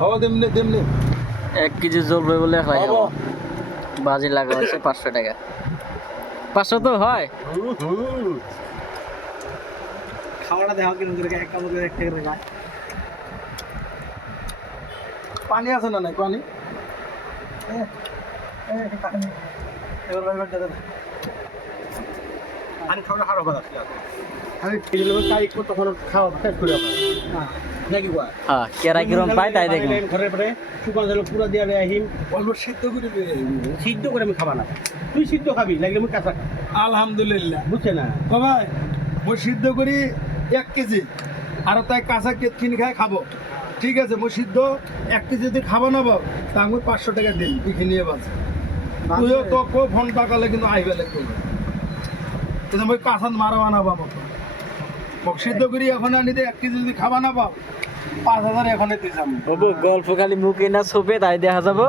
হ্যাঁ দেমনে দেমনে 1 কেজি জ্বলবে বলে খাই যাবো বাজি লাগা হচ্ছে 500 টাকা 500 তো হয় খাওয়াটা দেখা কিরকম করে এক কামড় করে 1 টাকা করে খায় পানি আছে না নাই পানি এবার ভাই দাদা পানি খাওয়া হারো কথা আমি ফিরে নেব তাই তখন খাওয়া শেষ করে আপনার নাকি কোয়া হ্যাঁ কেরা কিরম পায় তাই দেখুন ঘরের পরে শুকান জল পুরা দিয়ে আহিম অল্প সিদ্ধ করে সিদ্ধ করে আমি খাবা না তুই সিদ্ধ খাবি লাগলে আমি কাঁচা খাবো আলহামদুলিল্লাহ বুঝছে না ও ভাই মই সিদ্ধ করি 1 কেজি আর তাই কাঁচা কিনে খাই খাবো ঠিক আছে মই সিদ্ধ 1 কেজি যদি খাবো না বাবু তা আমি 500 টাকা দিন কি নিয়ে বাস তুইও তো ফোন টাকালে কিন্তু আইবে লাগবে কিন্তু মই কাঁচা মারা না বাবু মোক সিদ্ধ করি এখন আনি দে 1 কেজি যদি খাবা না বাবু 5000 এখন দিতে যাবো গল্প খালি মুখে না ছবি তাই দেখা যাবো